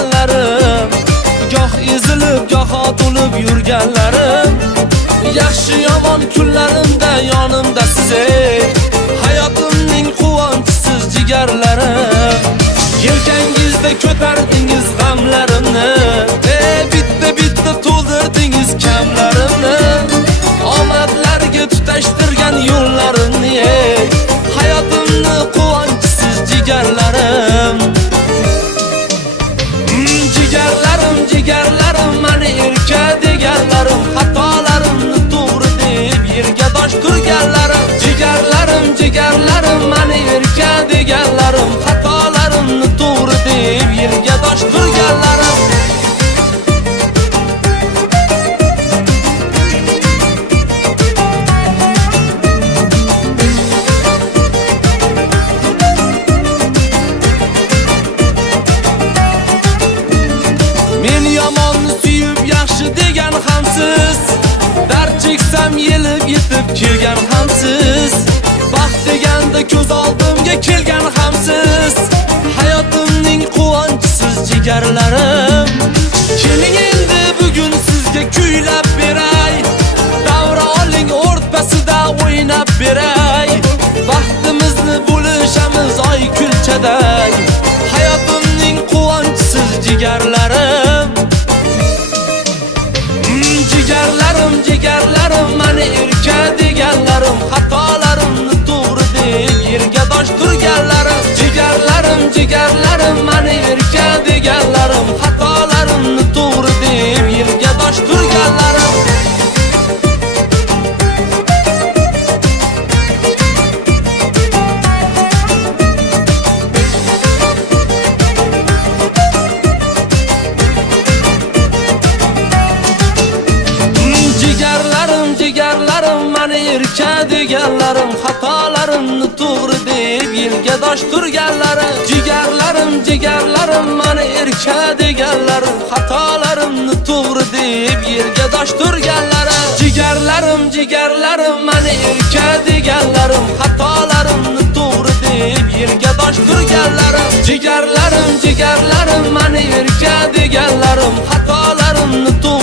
turganlarim, goh ezilib goh otulib yurganlarim, yaxshi yomon kunlarimda yonimda siz ey, hayotimning quvonchisiz jigarlarim. Yelkangizda ko'tardingiz g'amlarimni, bitta to'ldirdingiz kamlarimni, omadlarga tutashtirgan yo'llarimni, hayotimni quvonchisiz jigarlarim. Jigarlarim, mani erka deganlarim, xatolarimni to'g'ri deb yerga dosh turganlarim. Jigarlarim, mani erka deganlarim, xatolarimni to'g'ri deb yerga dosh turganlarim. Men yomonni suyib yaxshi degan hamsiz, dard cheksam yelib yetib kelgan hamsiz, baxt deganda ko'z oldimga kelgan hamsiz, hayotimning quvonchisiz jigarlarim. Keling endi bugun sizga kuylab beray, davra oling o'rtasida o'ynab beray, baxtimizni bo'lishamiz oy kulchaday, hayotimning quvonchisiz jigarlarim. Jigarlarim, mani erka deganlarim, xatolarimni to'g'ri deb yerga dosh turganlarim. Jigarlarim, mani erka deganlarim, xatolarimni to'g'ri deb yerga dosh turganlarim. Jigarlarim, mani erka deganlarim, xatolarimni to'g'ri deb yerga dosh turganlarim. Jigarlarim, mani erka deganlarim, xatolarimni to'g'ri deb yerga dosh turganlarim. Jigarlarim, mani erka deganlarim, xatolarimni to'g'ri deb yerga dosh turganlarim. Jigarlarim, mani erka deganlarim, xatolarimni to'g'ri